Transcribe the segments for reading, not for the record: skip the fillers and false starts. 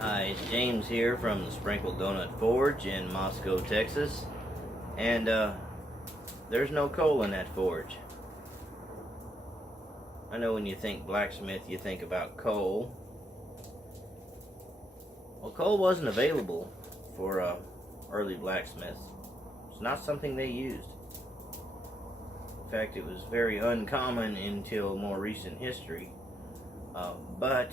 Hi, it's James here from the Sprinkled Donut Forge in Moscow, Texas. And there's no coal in that forge. I know when you think blacksmith, you think about coal. Well, coal wasn't available for early blacksmiths. It's not something they used. In fact, it was very uncommon until more recent history. But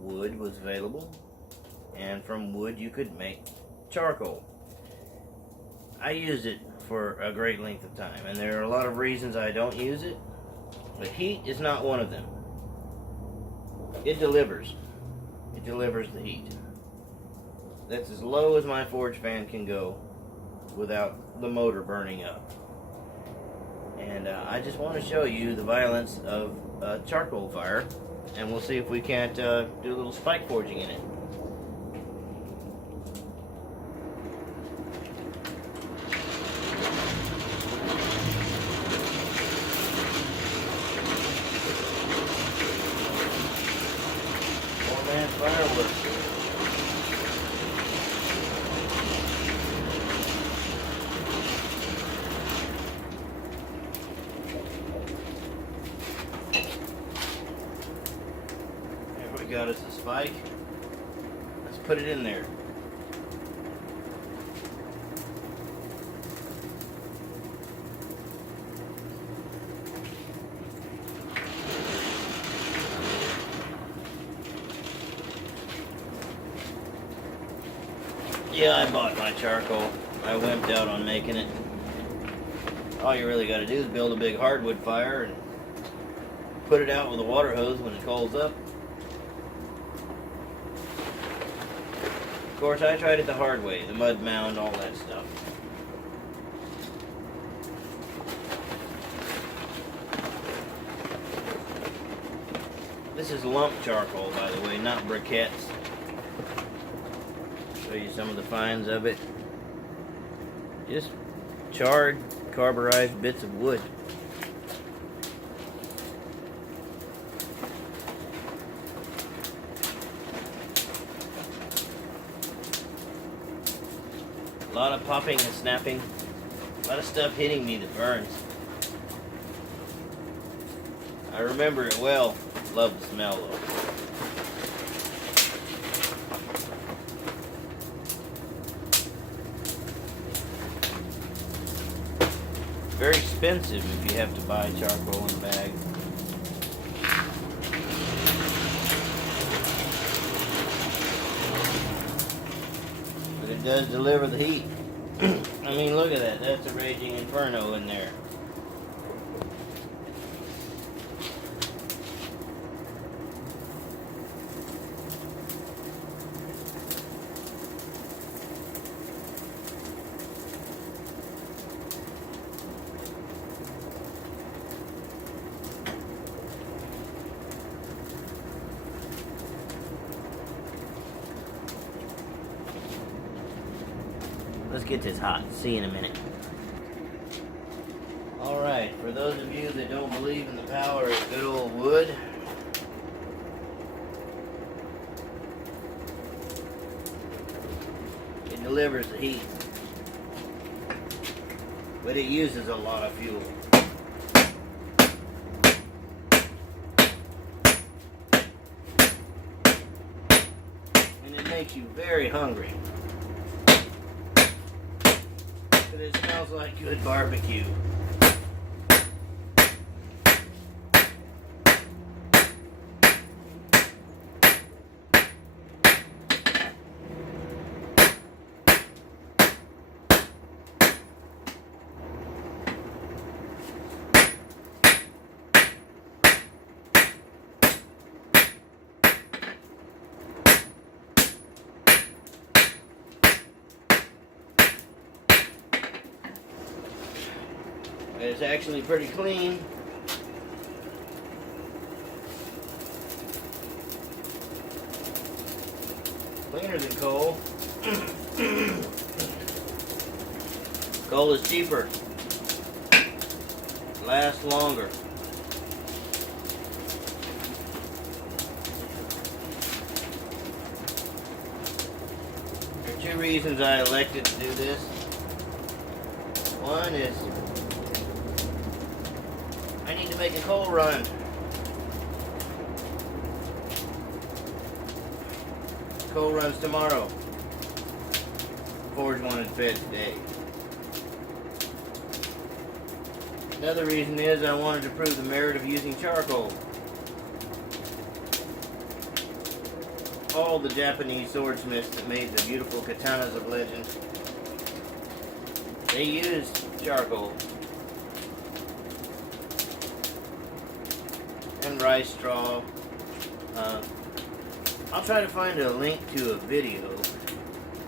wood was available, and from wood you could make charcoal. I used it for a great length of time, and there are a lot of reasons I don't use it, but heat is not one of them. It delivers the heat. That's as low as my forge fan can go without the motor burning up. And I just want to show you the violence of charcoal fire, and we'll see if we can't do a little spike forging in it. Four-man fireworks. Got us a spike. Let's put it in there. Yeah, I bought my charcoal. I wimped out on making it. All you really got to do is build a big hardwood fire and put it out with a water hose when it coals up. Of course, I tried it the hard way, the mud mound, all that stuff. This is lump charcoal, by the way, not briquettes. Show you some of the finds of it. Just charred, carburized bits of wood. A lot of popping and snapping. A lot of stuff hitting me that burns. I remember it well. Love the smell though. Very expensive if you have to buy charcoal in a bag. It does deliver the heat. I mean, look at that. That's a raging inferno in there. Let's get this hot. See you in a minute. Alright, for those of you that don't believe in the power of good old wood, it delivers the heat. But it uses a lot of fuel. And it makes you very hungry. But it smells like good barbecue. It's actually pretty clean. Cleaner than coal. Coal is cheaper. Lasts longer. reasons I elected to do this. One is I need to make a coal run. Coal runs tomorrow. Forge one and fed today. Another reason is I wanted to prove the merit of using charcoal. All the Japanese swordsmiths that made the beautiful katanas of legend, they used charcoal and rice straw. I'll try to find a link to a video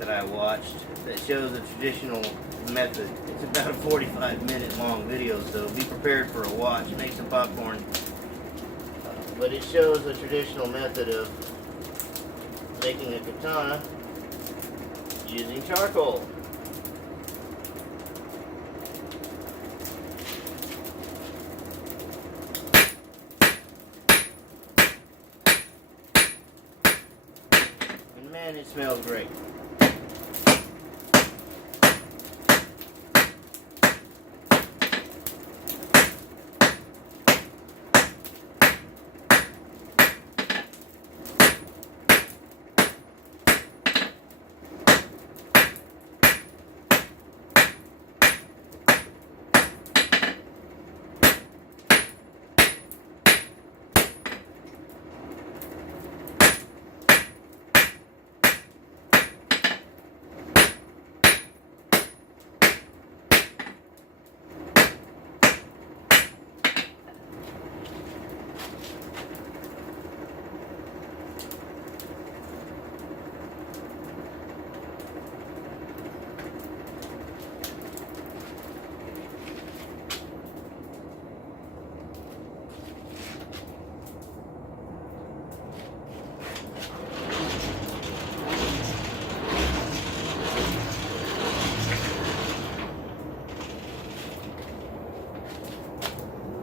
that I watched that shows a traditional method. It's about a 45-minute long video, so be prepared for a watch. Make some popcorn. But it shows a traditional method of making a katana using charcoal. And man, it smells great.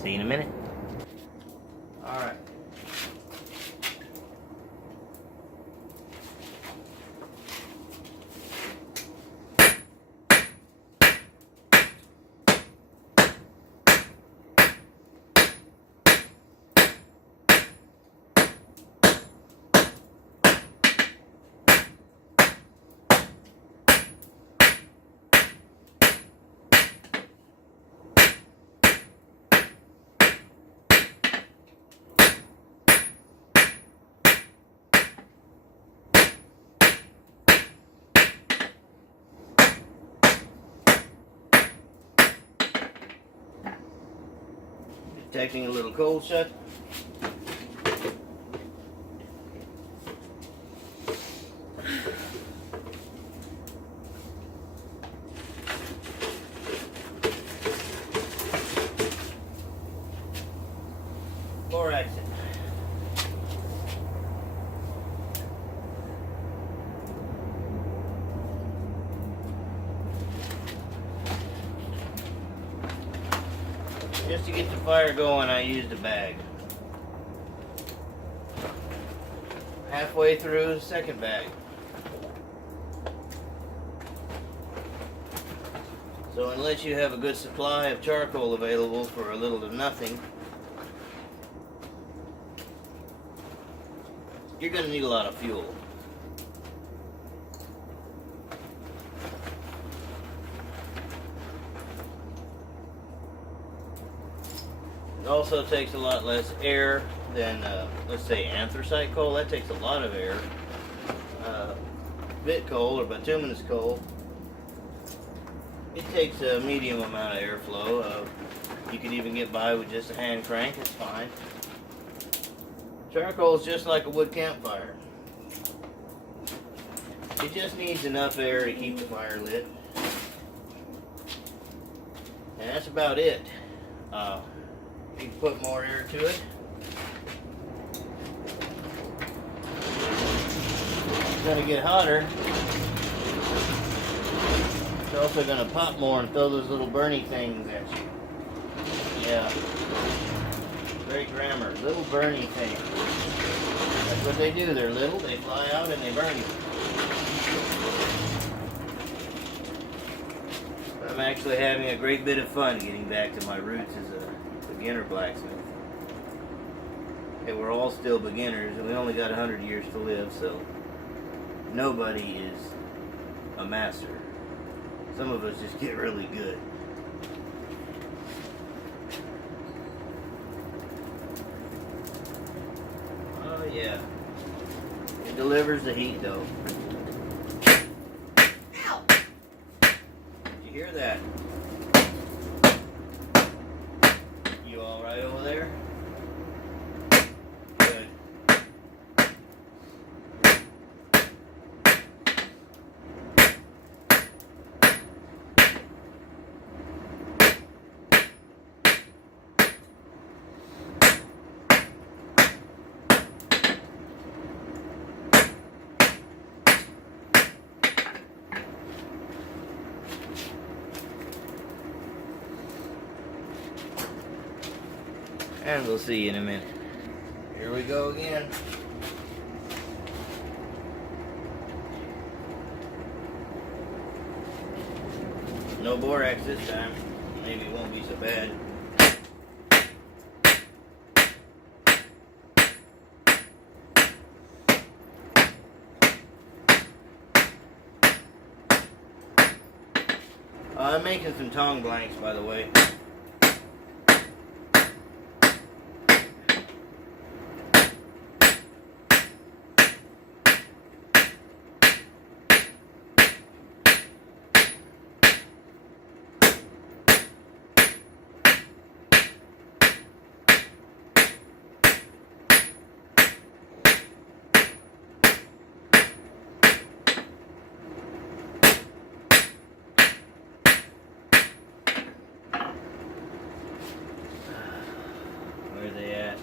See you in a minute. Alright. Detecting a little cold shut. Or exit. Just to get the fire going, I used a bag. Halfway through the second bag. So unless you have a good supply of charcoal available for a little to nothing, you're going to need a lot of fuel. It also takes a lot less air than, let's say, anthracite coal. That takes a lot of air. Bit coal or bituminous coal, it takes a medium amount of airflow. You can even get by with just a hand crank. It's fine. Charcoal is just like a wood campfire. It just needs enough air to keep the fire lit. And that's about it. You can put more air to it. It's going to get hotter. It's also going to pop more and throw those little burny things at you. Yeah. Great grammar. Little burny things. That's what they do. They're little, they fly out, and they burn you. I'm actually having a great bit of fun getting back to my roots as a beginner blacksmith. Okay, we're all still beginners, and we only got 100 years to live, so nobody is a master. Some of us just get really good. Oh yeah. It delivers the heat though. Ow! Did you hear that? You alright over there? Good. And we'll see you in a minute. Here we go again. No borax this time. Maybe it won't be so bad. I'm making some tong blanks, by the way. Where are they at?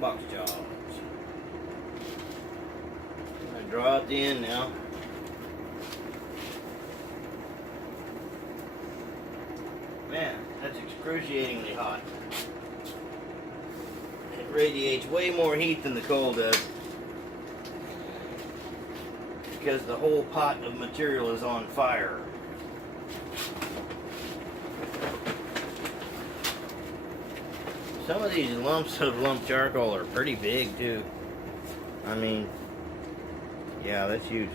Box jaws. I'm gonna draw out the end now. Man, that's excruciatingly hot. It radiates way more heat than the coal does, because the whole pot of material is on fire. Some of these lumps of lump charcoal are pretty big too. I mean, yeah, that's huge.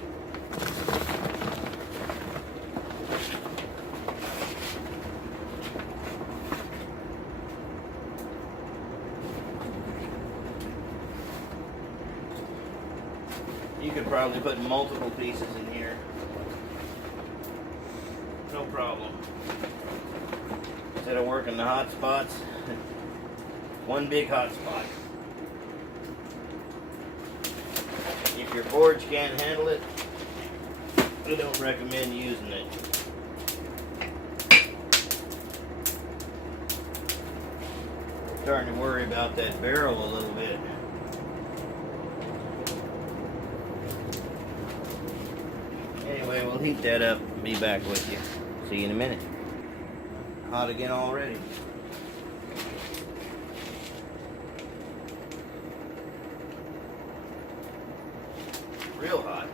You could probably put multiple pieces in here. No problem. Instead of working the hot spots, one big hot spot. If your forge can't handle it, I don't recommend using it. Starting to worry about that barrel a little bit. Anyway, we'll heat that up and be back with you. See you in a minute. Hot again already. Real hot.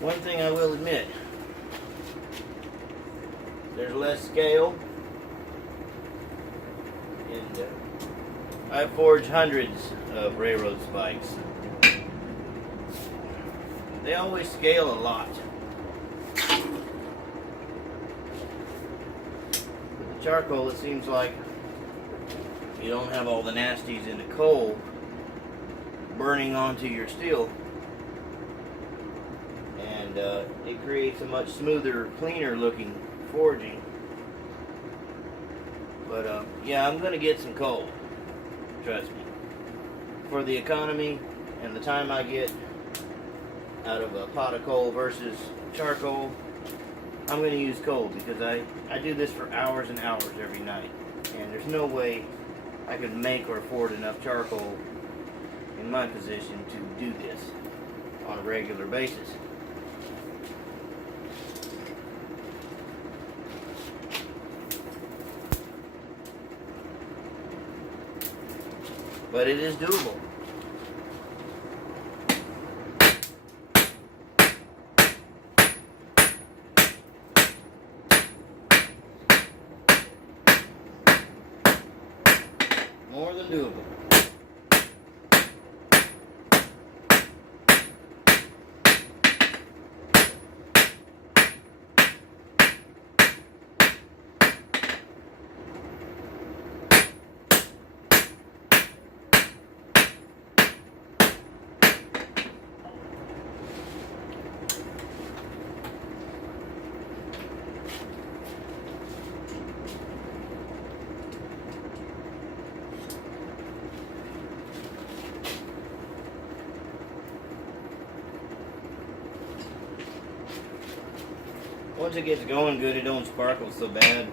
One thing I will admit, there's less scale, and I've forged hundreds of railroad spikes. They always scale a lot. With the charcoal, it seems like you don't have all the nasties in the coal burning onto your steel. And and it creates a much smoother, cleaner looking forging. But yeah, I'm gonna get some coal, trust me. For the economy and the time I get out of a pot of coal versus charcoal, I'm going to use coal, because I do this for hours and hours every night, and there's no way I could make or afford enough charcoal in my position to do this on a regular basis. But it is doable. More than doable. Once it gets going good, it don't sparkle so bad.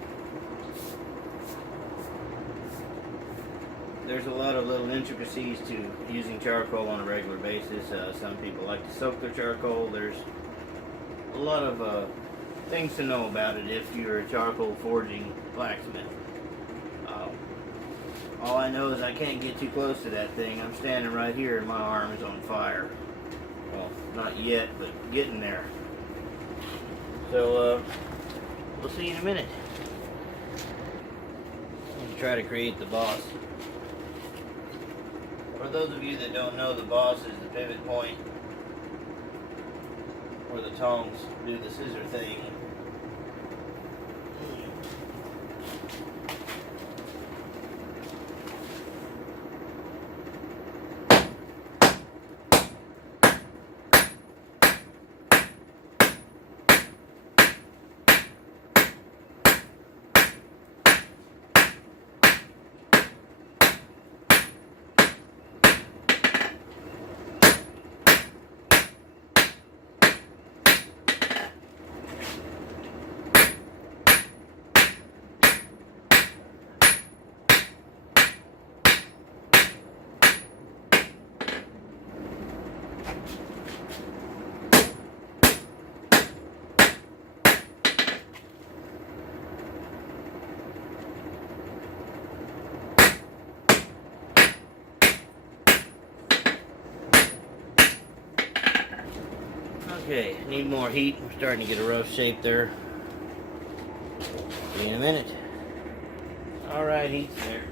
There's a lot of little intricacies to using charcoal on a regular basis. Some people like to soak their charcoal. There's a lot of things to know about it if you're a charcoal forging blacksmith. All I know is I can't get too close to that thing. I'm standing right here and my arm is on fire. Well, not yet, but getting there. So, we'll see in a minute. I'll try to create the boss. For those of you that don't know, the boss is the pivot point where the tongs do the scissor thing. Okay, need more heat. I'm starting to get a rough shape there. See you in a minute. Alright, heat's there.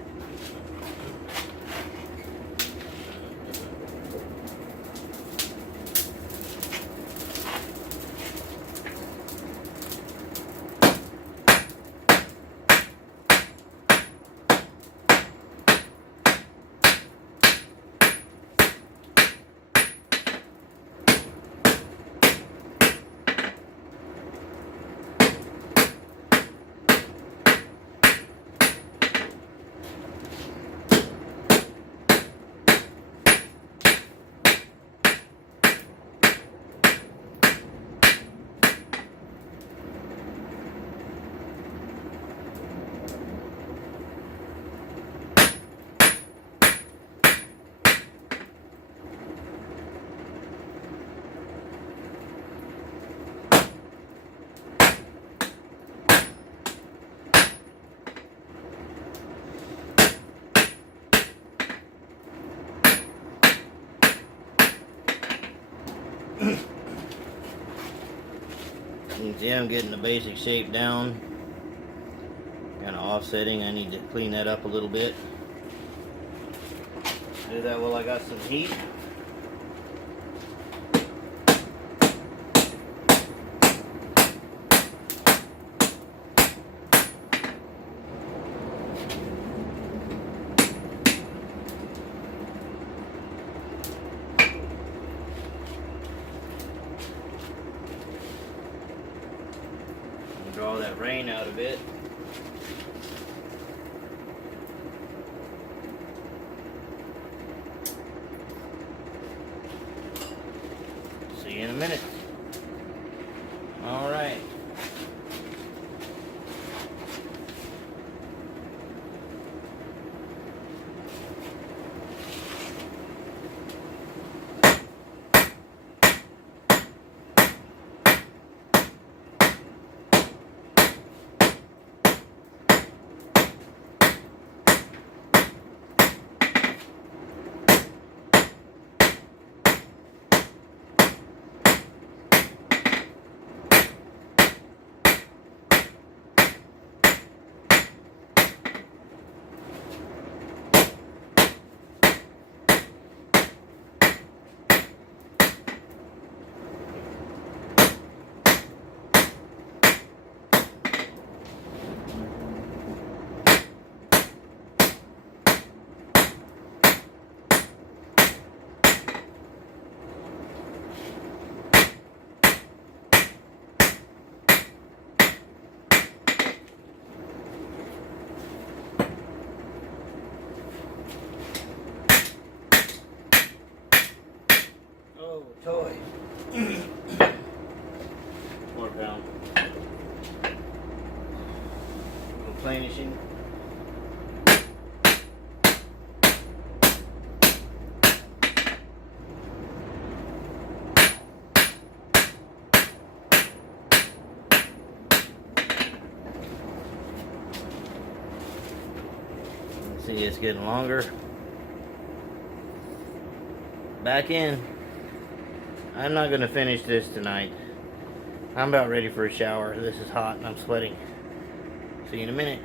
You can see I'm getting the basic shape down. Kind of offsetting. I need to clean that up a little bit. Do that while I got some heat. rain out of it. See you in a minute. All right. Toy. 4 pound. Replenishing. See, it's getting longer. Back in. I'm not going to finish this tonight. I'm about ready for a shower. This is hot and I'm sweating. See you in a minute.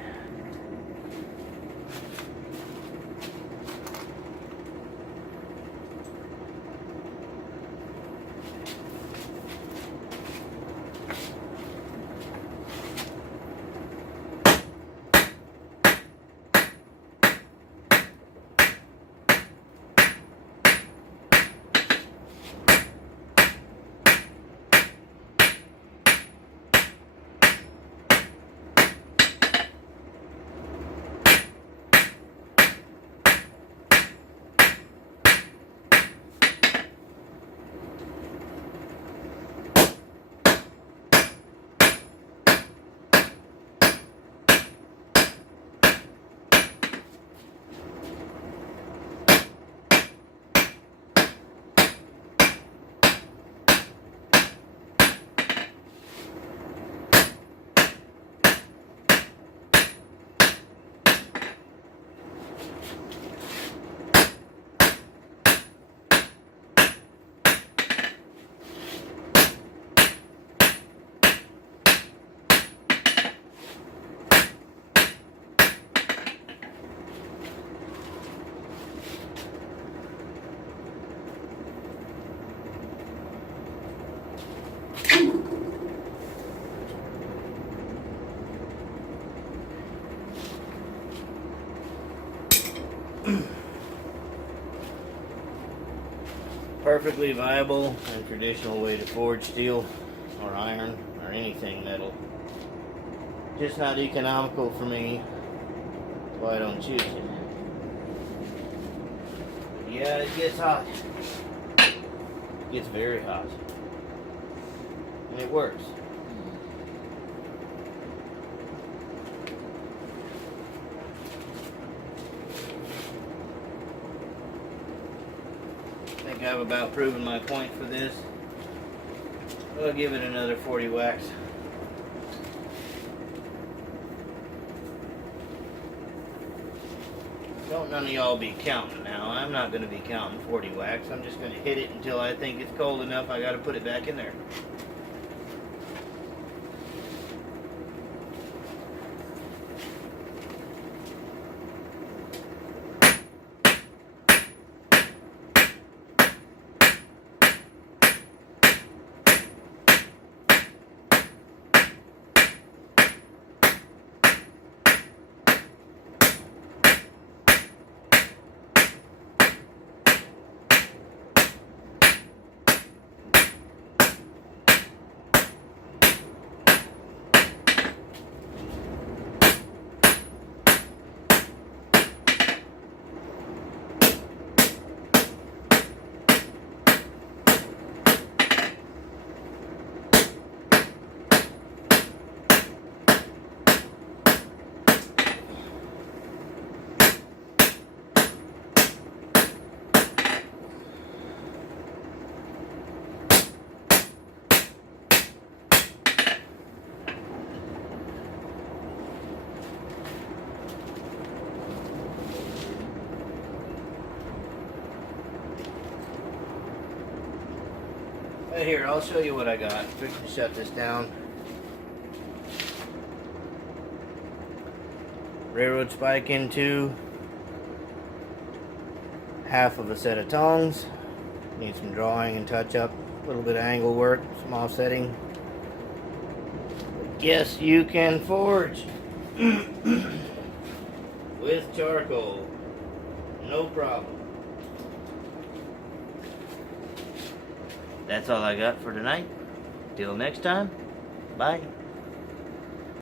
Perfectly viable and traditional way to forge steel or iron or anything metal. Just not economical for me, so I don't choose it. But yeah, it gets hot. It gets very hot. And it works. I think I've about proven my point for this. I'll give it another 40 whacks. Don't none of y'all be counting now. I'm not going to be counting 40 whacks. I'm just going to hit it until I think it's cold enough I got to put it back in there. Here, I'll show you what I got. Fix to shut this down. Railroad spike into half of a set of tongs. Need some drawing and touch up, a little bit of angle work, some offsetting. Yes, you can forge with charcoal, no problem. That's all I got for tonight. Till next time, bye.